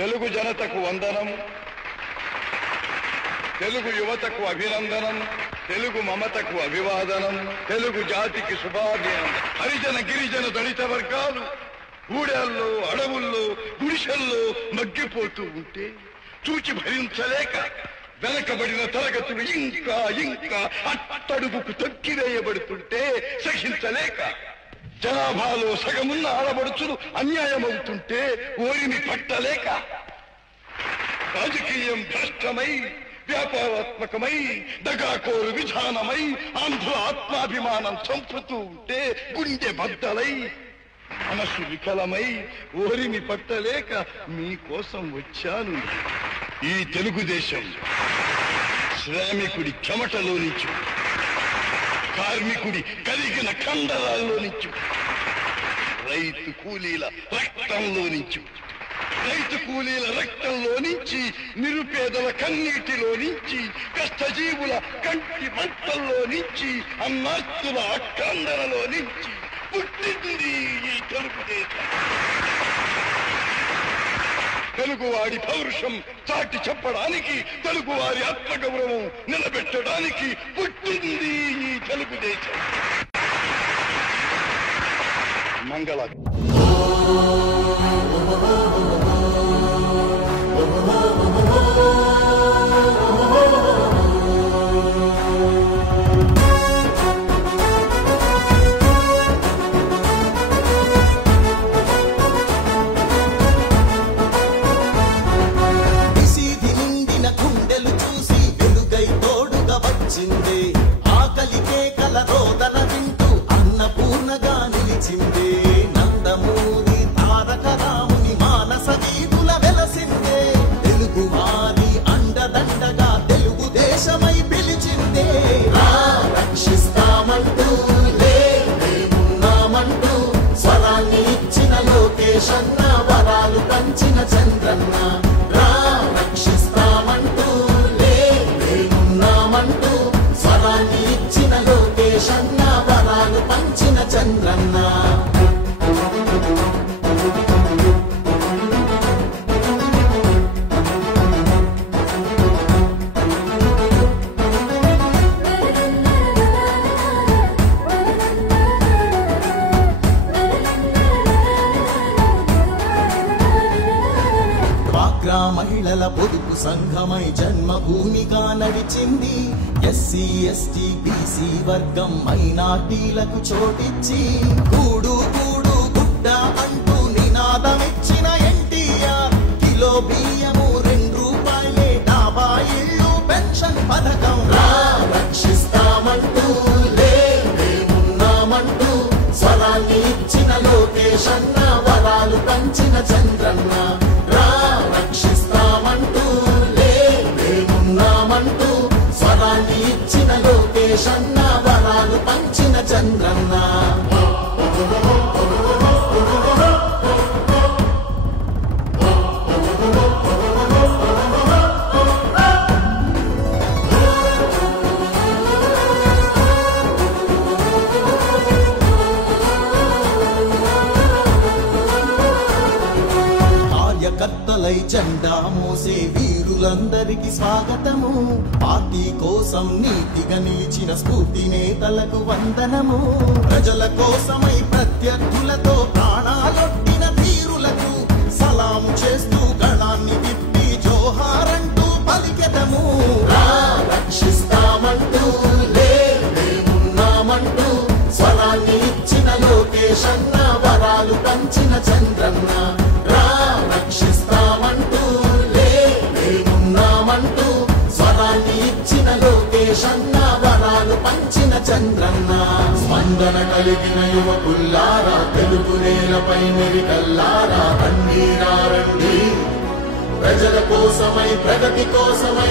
తెలుగు జనతకు వందనం, తెలుగు యువతకు అభినందనం, తెలుగు మమతకు అభివాదనం, తెలుగు జాతికి శుభాభినందనం. హరిజన గిరిజన దళిత వర్గాలు ఊడేల్లో అడవుల్లో గుడిసెల్లో మగ్గిపోతూ ఉంటే చూచి భరించలేక వెనకబడిన తరగతులు ఇంకా ఇంకా అట్టడుగుకు తొక్కివేయబడుతుంటే సహించలేక జనాభాలో సగమున్న ఆడబడుచులు అన్యాయమవుతుంటే ఓరిని పట్టలేక రాజకీయం భ్రష్టమై వ్యాపారాత్మకమై దగాకోరు విధానమై ఆంధ్ర ఆత్మాభిమానం చంపుతూ ఉంటే గుండె బద్దలై మనసు వికలమై ఓరిని పట్టలేక మీకోసం వచ్చాను. ఈ తెలుగుదేశం శ్రామికుడి చెమటలో నుంచి, కార్మికుడి కలిగిన కండరాల్లో నుంచి, రైతు కూలీల రక్తంలో నుంచి, రైతు కూలీల రక్తంలో నుంచి, నిరుపేదల కన్నీటిలో నుంచి, కష్టజీవుల కంటి మంటల్లో నుంచి, అన్నాస్తుల అక్కందనలో నుంచి పుట్టింది ఈ తెలుగుదేశం. తెలుగువాడి పౌరుషం చాటి చెప్పడానికి, తెలుగువారి ఆత్మగౌరవం నిలబెట్టడానికి పుట్టింది ఈ తెలుగుదేశం. మంగళ ఆకలికే కల రోదన వింటూ అన్నపూర్ణగా నిలిచిందే. నందమూరి తారక రాముని మానస వీధుల వెలసిందే. తెలుగు వారి అండదండగా తెలుగుదేశమై పిలిచిందే. రక్షిస్తామంటూ లేమున్నామంటూ స్వరాన్ని ఇచ్చిన లోకేశన్న, వరాలు పంచిన చంద్రన్న. రక్షిస్తామంటూ లేమున్నామంటూ స్వరాన్ని ఇచ్చిన లోకేశన్న, వరాలు పంచిన చంద్రన్న. డ్వాక్రా మహిళల పొదుపు సంఘమై జన్మభూమిగా నడిచింది. ఎస్సీ ఎస్టీ బీసీ వర్గం మైనార్టీలకు చోటిచ్చి కూడు కూడు గుడ్డ అంటూ నినాదమిచ్చిన ఎన్టీఆర్. కిలో బియ్యము 2 రూపాయలే, డాబా ఇళ్ళు పెన్షన్ పథకం. రక్షిస్తామంటూ లేమున్నామంటూ స్వరాన్ని ఇచ్చిన లోకేశన్న, వరాలు పంచిన చంద్రన్న. రక్షిస్తామంటూ లేమున్నామంటూ స్వరాన్ని ఇచ్చిన లోకేశన్న, వరాలు పంచిన చంద్రన్న. కార్యకర్తలై జెండా మోసే వీరులందరికీ స్వాగతము. పార్టీ కోసం నీతిగా నిలిచిన స్ఫూర్తి నేతలకు వందనము. ప్రజల కోసమై ప్రత్యర్థులతో ప్రాణాలొట్టిన ధీరులకు సలాము చేస్తూ గళాన్ని విప్పి జోహారంటూ పలికెదము. రక్షిస్తామంటూ లేమున్నామంటూ స్వరాన్ని ఇచ్చిన లోకేశన్న, వరాలు పంచిన చంద్రన్న. రక్షిస్తామంటూ లేమున్నామంటూ స్వరాన్ని ఇచ్చిన లోకేశన్న, వరాలు పంచిన చంద్రన్న. స్పందన కలిగిన యువకుల్లారా, తెలుగు నేలపై మెరికల్లారా, రండి ప్రజల కోసమై ప్రగతి కోసమై